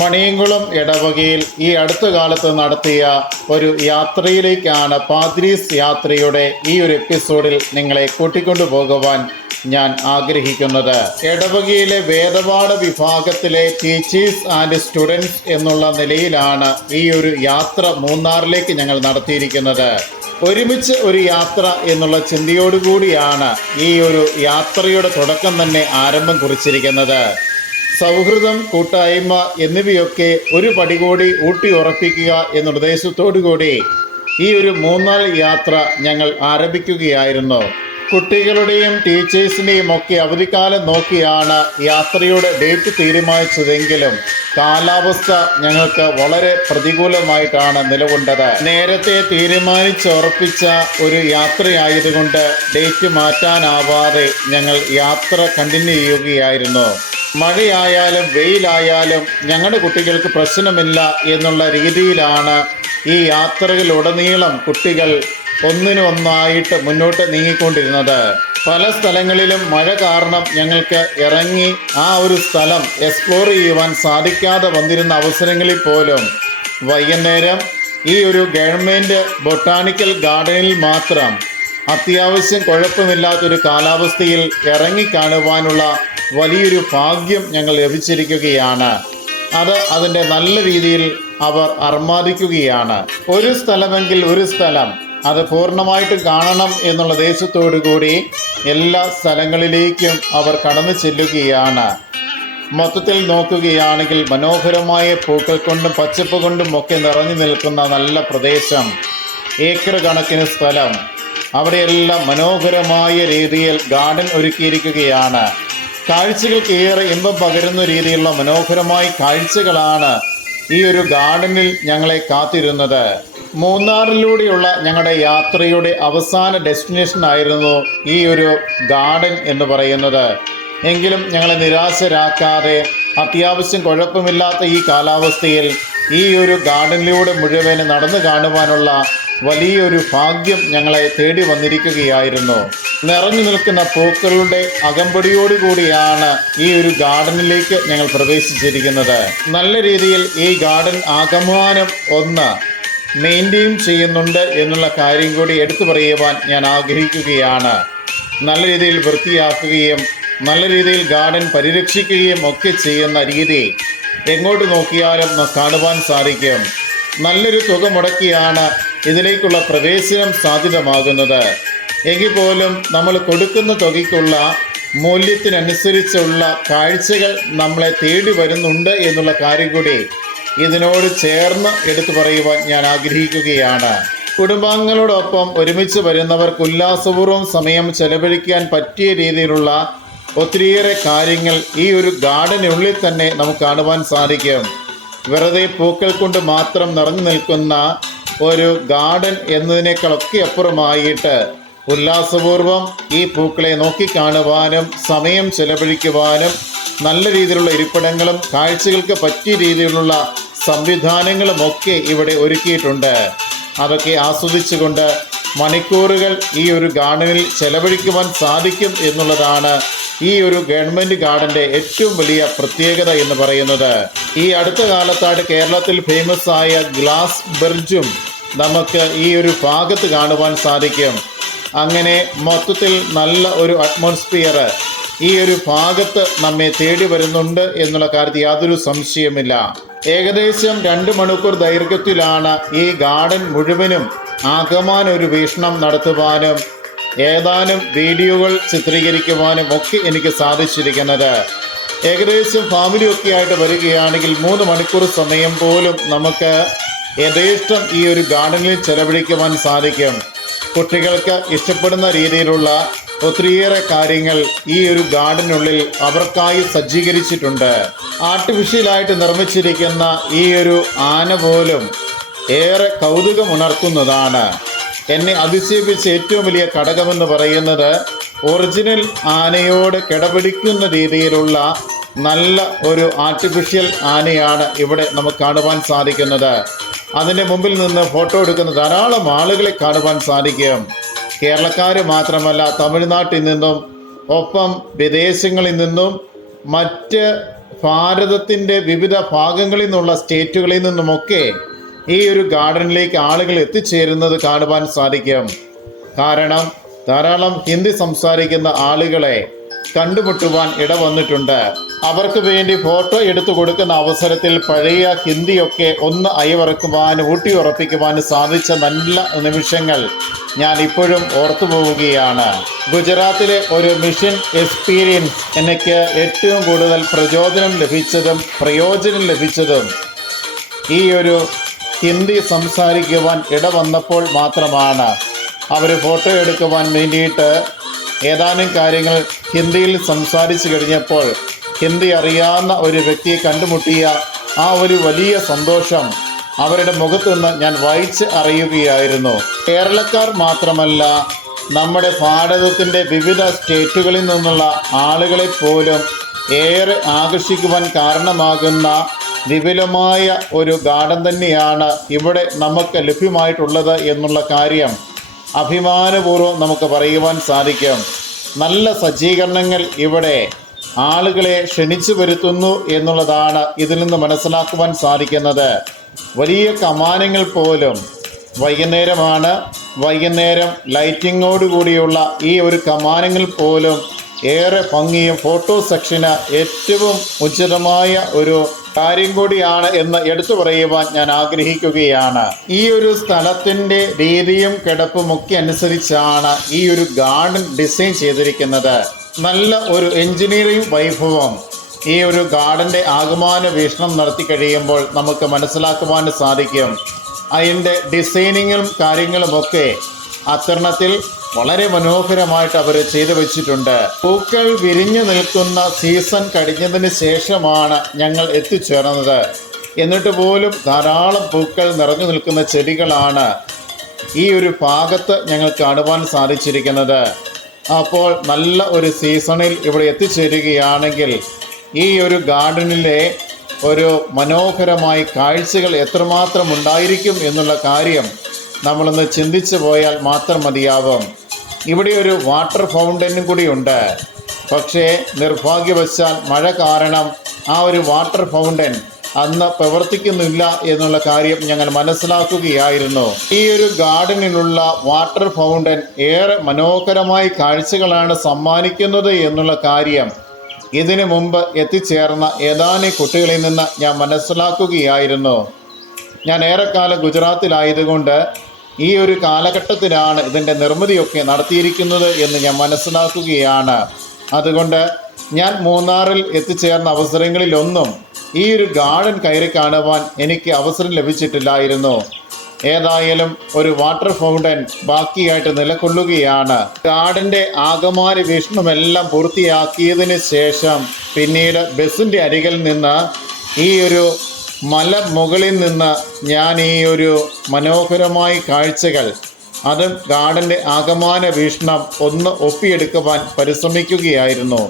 മണിയങ്കുളം ഇടവകയിൽ ഈ അടുത്ത കാലത്ത് നടത്തിയ ഒരു യാത്രയിലേക്കാണ് പാദ്രീസ് യാത്രയുടെ ഈ ഒരു എപ്പിസോഡിൽ നിങ്ങളെ കൂട്ടിക്കൊണ്ടു പോകുവാൻ ഞാൻ ആഗ്രഹിക്കുന്നത്. ഇടവകയിലെ വേദപാഠ വിഭാഗത്തിലെ ടീച്ചേഴ്സ് ആൻഡ് സ്റ്റുഡൻസ് എന്നുള്ള നിലയിലാണ് ഈ ഒരു യാത്ര മൂന്നാറിലേക്ക് ഞങ്ങൾ നടത്തിയിരിക്കുന്നത്. ഒരുമിച്ച് ഒരു യാത്ര എന്നുള്ള ചിന്തയോടുകൂടിയാണ് ഈ ഒരു യാത്രയുടെ തുടക്കം തന്നെ ആരംഭം കുറിച്ചിരിക്കുന്നത്. സൗഹൃദം, കൂട്ടായ്മ എന്നിവയൊക്കെ ഒരു പടി കൂടി ഊട്ടി ഉറപ്പിക്കുക എന്ന നിർദ്ദേശത്തോടുകൂടി ഈ ഒരു മൂന്നാൾ യാത്ര ഞങ്ങൾ ആരംഭിക്കുകയായിരുന്നു. കുട്ടികളുടെയും ടീച്ചേഴ്സിൻ്റെയും ഒക്കെ അവധിക്കാലം നോക്കിയാണ് യാത്രയുടെ ഡേറ്റ് തീരുമാനിച്ചതെങ്കിലും കാലാവസ്ഥ ഞങ്ങൾക്ക് വളരെ പ്രതികൂലമായിട്ടാണ് നിലകൊണ്ടത്. നേരത്തെ തീരുമാനിച്ചുറപ്പിച്ച ഒരു യാത്രയായതുകൊണ്ട് ഡേറ്റ് മാറ്റാനാവാതെ ഞങ്ങൾ യാത്ര കണ്ടിന്യൂ ചെയ്യുകയായിരുന്നു. മഴയായാലും വെയിലായാലും ഞങ്ങളുടെ കുട്ടികൾക്ക് പ്രശ്നമില്ല എന്നുള്ള രീതിയിലാണ് ഈ യാത്രകളിലുടനീളം കുട്ടികൾ ഒന്നിനൊന്നായിട്ട് മുന്നോട്ട് നീങ്ങിക്കൊണ്ടിരുന്നത്. പല സ്ഥലങ്ങളിലും മഴ കാരണം ഞങ്ങൾക്ക് ഇറങ്ങി ആ ഒരു സ്ഥലം എക്സ്പ്ലോർ ചെയ്യുവാൻ സാധിക്കാതെ വന്നിരുന്ന അവസരങ്ങളിൽ പോലും വൈകുന്നേരം ഈ ഒരു ഗവൺമെൻറ് ബൊട്ടാണിക്കൽ ഗാർഡനിൽ മാത്രം അത്യാവശ്യം കുഴപ്പമില്ലാത്തൊരു കാലാവസ്ഥയിൽ ഇറങ്ങിക്കാണുവാനുള്ള വലിയൊരു ഭാഗ്യം ഞങ്ങൾ ലഭിച്ചിരിക്കുകയാണ്. അതിൻ്റെ നല്ല രീതിയിൽ അവർ അർമാദിക്കുകയാണ്. ഒരു സ്ഥലമെങ്കിൽ ഒരു സ്ഥലം അത് പൂർണ്ണമായിട്ട് കാണണം എന്നുള്ള ദേശത്തോടു കൂടി എല്ലാ സ്ഥലങ്ങളിലേക്കും അവർ കടന്നു ചെല്ലുകയാണ്. മൊത്തത്തിൽ നോക്കുകയാണെങ്കിൽ മനോഹരമായ പൂക്കൾ കൊണ്ടും പച്ചപ്പ് കൊണ്ടും ഒക്കെ നിറഞ്ഞു നിൽക്കുന്ന നല്ല പ്രദേശം, ഏക്കർ കണക്കിന് സ്ഥലം, അവിടെയെല്ലാം മനോഹരമായ രീതിയിൽ ഗാർഡൻ ഒരുക്കിയിരിക്കുകയാണ്. കാഴ്ചകൾക്ക് ഏറെ ഇമ്പം പകരുന്ന രീതിയിലുള്ള മനോഹരമായ കാഴ്ചകളാണ് ഈ ഒരു ഗാർഡനിൽ ഞങ്ങളെ കാത്തിരുന്നത്. മൂന്നാറിലൂടെയുള്ള ഞങ്ങളുടെ യാത്രയുടെ അവസാന ഡെസ്റ്റിനേഷൻ ആയിരുന്നു ഈ ഒരു ഗാർഡൻ എന്ന് പറയുന്നത്. എങ്കിലും ഞങ്ങളെ നിരാശരാക്കാതെ അത്യാവശ്യം കുഴപ്പമില്ലാത്ത ഈ കാലാവസ്ഥയിൽ ഈ ഒരു ഗാർഡനിലൂടെ മുഴുവൻ നടന്നു കാണുവാനുള്ള വലിയൊരു ഭാഗ്യം ഞങ്ങളെ തേടി വന്നിരിക്കുകയായിരുന്നു. നിറഞ്ഞു നിൽക്കുന്ന പൂക്കളുടെ അകമ്പടിയോടുകൂടിയാണ് ഈ ഒരു ഗാർഡനിലേക്ക് ഞങ്ങൾ പ്രവേശിച്ചിരിക്കുന്നത്. നല്ല രീതിയിൽ ഈ ഗാർഡൻ ആകമാനം മെയിൻറ്റെയിൻ ചെയ്യുന്നുണ്ട് എന്നുള്ള കാര്യം കൂടി എടുത്തു പറയുവാൻ ഞാൻ ആഗ്രഹിക്കുകയാണ്. നല്ല രീതിയിൽ വൃത്തിയാക്കുകയും നല്ല രീതിയിൽ ഗാർഡൻ പരിരക്ഷിക്കുകയും ഒക്കെ ചെയ്യുന്ന രീതി എങ്ങോട്ട് നോക്കിയാലും കാണുവാൻ സാധിക്കും. നല്ലൊരു തുക മുടക്കിയാണ് ഇതിലേക്കുള്ള പ്രവേശനം സാധ്യതമാകുന്നത്. എങ്കിൽ പോലും നമ്മൾ കൊടുക്കുന്ന തുകയ്ക്കുള്ള മൂല്യത്തിനനുസരിച്ചുള്ള കാഴ്ചകൾ നമ്മളെ തേടി വരുന്നുണ്ട് എന്നുള്ള കാര്യം കൂടി ഇതിനോട് ചേർന്ന് എടുത്തു പറയുവാൻ ഞാൻ ആഗ്രഹിക്കുകയാണ്. കുടുംബാംഗങ്ങളോടൊപ്പം ഒരുമിച്ച് വരുന്നവർക്ക് ഉല്ലാസപൂർവ്വം സമയം ചെലവഴിക്കാൻ പറ്റിയ രീതിയിലുള്ള ഒത്തിരിയേറെ കാര്യങ്ങൾ ഈ ഒരു ഗാർഡനുള്ളിൽ തന്നെ നമുക്ക് കാണുവാൻ സാധിക്കും. വെറുതെ പൂക്കൾ കൊണ്ട് മാത്രം നിറഞ്ഞു നിൽക്കുന്ന ഒരു ഗാർഡൻ എന്നതിനേക്കാളൊക്കെ അപ്പുറമായിട്ട് ഉല്ലാസപൂർവം ഈ പൂക്കളെ നോക്കിക്കാണുവാനും സമയം ചെലവഴിക്കുവാനും നല്ല രീതിയിലുള്ള ഇരിപ്പിടങ്ങളും കാഴ്ചകൾക്ക് പറ്റിയ രീതിയിലുള്ള സംവിധാനങ്ങളുമൊക്കെ ഇവിടെ ഒരുക്കിയിട്ടുണ്ട്. അതൊക്കെ ആസ്വദിച്ചുകൊണ്ട് മണിക്കൂറുകൾ ഈ ഒരു ഗാർഡനിൽ ചെലവഴിക്കുവാൻ സാധിക്കും എന്നുള്ളതാണ് ഈ ഒരു ഗവൺമെൻറ് ഗാർഡൻ്റെ ഏറ്റവും വലിയ പ്രത്യേകത എന്ന് പറയുന്നത്. ഈ അടുത്ത കാലത്തായിട്ട് കേരളത്തിൽ ഫേമസ് ആയ ഗ്ലാസ് ബ്രിഡ്ജും നമുക്ക് ഈ ഒരു ഭാഗത്ത് കാണുവാൻ സാധിക്കും. അങ്ങനെ മൊത്തത്തിൽ നല്ല ഒരു അറ്റ്മോസ്ഫിയർ ഈ ഒരു ഭാഗത്ത് നമ്മെ തേടി വരുന്നുണ്ട് എന്നുള്ള കാര്യത്തിൽ യാതൊരു സംശയമില്ല. ഏകദേശം 2 മണിക്കൂർ ദൈർഘ്യത്തിലാണ് ഈ ഗാർഡൻ മുഴുവനും ആകമാനം ഒരു വീക്ഷണം നടത്തുവാനും ഏതാനും വീഡിയോകൾ ചിത്രീകരിക്കുവാനും ഒക്കെ എനിക്ക് സാധിച്ചിരിക്കുന്നത്. ഏകദേശം ഫാമിലിയൊക്കെ ആയിട്ട് വരികയാണെങ്കിൽ 3 മണിക്കൂർ സമയം പോലും നമുക്ക് യഥേഷ്ടം ഈ ഒരു ഗാർഡനിൽ ചെലവഴിക്കുവാൻ സാധിക്കും. കുട്ടികൾക്ക് ഇഷ്ടപ്പെടുന്ന രീതിയിലുള്ള ഒത്തിരിയേറെ കാര്യങ്ങൾ ഈ ഒരു ഗാർഡനുള്ളിൽ അവർക്കായി സജ്ജീകരിച്ചിട്ടുണ്ട്. ആർട്ടിഫിഷ്യലായിട്ട് നിർമ്മിച്ചിരിക്കുന്ന ഈ ഒരു ആന പോലും ഏറെ കൗതുകമുണർത്തുന്നതാണ്. എന്നെ അതിശയിപ്പിച്ച ഏറ്റവും വലിയ ഘടകമെന്ന് പറയുന്നത് ഒറിജിനൽ ആനയോട് കിടപിടിക്കുന്ന രീതിയിലുള്ള നല്ല ഒരു ആർട്ടിഫിഷ്യൽ ആനയാണ് ഇവിടെ നമുക്ക് കാണുവാൻ സാധിക്കുന്നത്. അതിൻ്റെ മുമ്പിൽ നിന്ന് ഫോട്ടോ എടുക്കുന്ന ധാരാളം ആളുകളെ കാണുവാൻ സാധിക്കും. കേരളക്കാർ മാത്രമല്ല, തമിഴ്നാട്ടിൽ നിന്നും ഒപ്പം വിദേശങ്ങളിൽ നിന്നും മറ്റ് ഭാരതത്തിൻ്റെ വിവിധ ഭാഗങ്ങളിൽ നിന്നുള്ള സ്റ്റേറ്റുകളിൽ നിന്നുമൊക്കെ ഈ ഒരു ഗാർഡനിലേക്ക് ആളുകൾ എത്തിച്ചേരുന്നത് കാണുവാൻ സാധിക്കും. കാരണം ധാരാളം ഹിന്ദി സംസാരിക്കുന്ന ആളുകളെ കണ്ടുമുട്ടുവാൻ ഇടവന്നിട്ടുണ്ട്. അവർക്ക് വേണ്ടി ഫോട്ടോ എടുത്തു കൊടുക്കുന്ന അവസരത്തിൽ പഴയ ഹിന്ദിയൊക്കെ ഒന്ന് അയവിറക്കുവാനും ഊട്ടിയുറപ്പിക്കുവാനും സാധിച്ച നല്ല നിമിഷങ്ങൾ ഞാൻ ഇപ്പോഴും ഓർത്തു പോവുകയാണ്. ഗുജറാത്തിലെ ഒരു മിഷൻ എക്സ്പീരിയൻസ് എനിക്ക് ഏറ്റവും കൂടുതൽ പ്രയോജനം ലഭിച്ചതും ഈ ഒരു ഹിന്ദി സംസാരിക്കുവാൻ ഇടവന്നപ്പോൾ മാത്രമാണ്. അവർ ഫോട്ടോ എടുക്കുവാൻ വേണ്ടിയിട്ട് ഏതാനും കാര്യങ്ങൾ ഹിന്ദിയിൽ സംസാരിച്ചു കഴിഞ്ഞപ്പോൾ ഹിന്ദി അറിയാവുന്ന ഒരു വ്യക്തിയെ കണ്ടുമുട്ടിയ ആ ഒരു വലിയ സന്തോഷം അവരുടെ മുഖത്ത് നിന്ന് ഞാൻ വായിച്ച് അറിയുകയായിരുന്നു. കേരളക്കാർ മാത്രമല്ല, നമ്മുടെ ഭാരതത്തിൻ്റെ വിവിധ സ്റ്റേറ്റുകളിൽ നിന്നുള്ള ആളുകളെ പോലും ഏറെ ആകർഷിക്കുവാൻ കാരണമാകുന്ന വിപുലമായ ഒരു ഗാർഡൻ തന്നെയാണ് ഇവിടെ നമുക്ക് ലഭ്യമായിട്ടുള്ളത് എന്നുള്ള കാര്യം അഭിമാനപൂർവ്വം നമുക്ക് പറയുവാൻ സാധിക്കും. നല്ല സജ്ജീകരണങ്ങൾ ഇവിടെ ആളുകളെ ക്ഷണിച്ചു വരുത്തുന്നു എന്നുള്ളതാണ് ഇതിൽ നിന്ന് മനസ്സിലാക്കുവാൻ സാധിക്കുന്നത്. വലിയ കമാനങ്ങൾ പോലും വൈകുന്നേരം ലൈറ്റിങ്ങോടുകൂടിയുള്ള ഈ ഒരു കമാനങ്ങൾ പോലും ഏറെ ഭംഗിയും ഫോട്ടോ സെക്ഷന് ഏറ്റവും ഉചിതമായ ഒരു കാര്യം കൂടിയാണ് എന്ന് എടുത്തു പറയുവാൻ ഞാൻ ആഗ്രഹിക്കുകയാണ്. ഈ ഒരു സ്ഥലത്തിൻ്റെ രീതിയും കിടപ്പുമൊക്കെ അനുസരിച്ചാണ് ഈ ഒരു ഗാർഡൻ ഡിസൈൻ ചെയ്തിരിക്കുന്നത്. നല്ല ഒരു എഞ്ചിനീയറിംഗ് വൈഭവം ഈ ഒരു ഗാർഡൻ്റെ ആകമാന വീക്ഷണം നടത്തി കഴിയുമ്പോൾ നമുക്ക് മനസ്സിലാക്കുവാൻ സാധിക്കും. അതിൻ്റെ ഡിസൈനിങ്ങും കാര്യങ്ങളുമൊക്കെ അത്തരണത്തിൽ വളരെ മനോഹരമായിട്ട് അവർ ചെയ്തു വെച്ചിട്ടുണ്ട്. പൂക്കൾ വിരിഞ്ഞു നിൽക്കുന്ന സീസൺ കഴിഞ്ഞതിന് ശേഷമാണ് ഞങ്ങൾ എത്തിച്ചേർന്നത്. എന്നിട്ട് പോലും ധാരാളം പൂക്കൾ നിറഞ്ഞു നിൽക്കുന്ന ചെടികളാണ് ഈ ഒരു ഭാഗത്ത് ഞങ്ങൾ കാണുവാൻ സാധിച്ചിരിക്കുന്നത്. അപ്പോൾ നല്ല ഒരു സീസണിൽ ഇവിടെ എത്തിച്ചേരുകയാണെങ്കിൽ ഈ ഒരു ഗാർഡനിലെ ഒരു മനോഹരമായ കാഴ്ചകൾ എത്രമാത്രം ഉണ്ടായിരിക്കും എന്നുള്ള കാര്യം നമ്മളൊന്ന് ചിന്തിച്ചു പോയാൽ മാത്രം മതിയാവും. ഇവിടെ ഒരു വാട്ടർ ഫൗണ്ടനും കൂടിയുണ്ട്. പക്ഷേ നിർഭാഗ്യവശാൽ മഴ കാരണം ആ ഒരു വാട്ടർ ഫൗണ്ടൻ അന്ന് പ്രവർത്തിക്കുന്നില്ല എന്നുള്ള കാര്യം ഞങ്ങൾ മനസ്സിലാക്കുകയായിരുന്നു. ഈ ഒരു ഗാർഡനിലുള്ള വാട്ടർ ഫൗണ്ടൻ ഏറെ മനോഹരമായ കാഴ്ചകളാണ് സമ്മാനിക്കുന്നത് എന്നുള്ള കാര്യം ഇതിനു മുമ്പ് എത്തിച്ചേർന്ന ഏതാനും കുട്ടികളിൽ നിന്ന് ഞാൻ മനസ്സിലാക്കുകയായിരുന്നു. ഞാൻ ഏറെക്കാലം ഗുജറാത്തിലായതുകൊണ്ട് ഈ ഒരു കാലഘട്ടത്തിലാണ് ഇതിൻ്റെ നിർമ്മിതിയൊക്കെ നടത്തിയിരിക്കുന്നത് എന്ന് ഞാൻ മനസ്സിലാക്കുകയാണ്. അതുകൊണ്ട് ഞാൻ മൂന്നാറിൽ എത്തിച്ചേർന്ന അവസരങ്ങളിലൊന്നും ഈ ഒരു ഗാർഡൻ കയറി കാണുവാൻ എനിക്ക് അവസരം ലഭിച്ചിട്ടില്ലായിരുന്നു. ഏതായാലും ഒരു വാട്ടർ ഫൗണ്ടൻ ബാക്കിയായിട്ട് നിലകൊള്ളുകയാണ്. ഗാർഡൻ്റെ ആകമാന വീക്ഷണമെല്ലാം പൂർത്തിയാക്കിയതിന് ശേഷം പിന്നീട് ബസ്സിൻ്റെ അരികിൽ നിന്ന് ഈ ഒരു മുകളിൽ നിന്ന് ഞാൻ ഈ ഒരു മനോഹരമായ കാഴ്ചകൾ അതും ഗാർഡൻ്റെ ആകമാന വീക്ഷണം ഒന്ന് ഒപ്പിയെടുക്കുവാൻ പരിശ്രമിക്കുകയായിരുന്നു.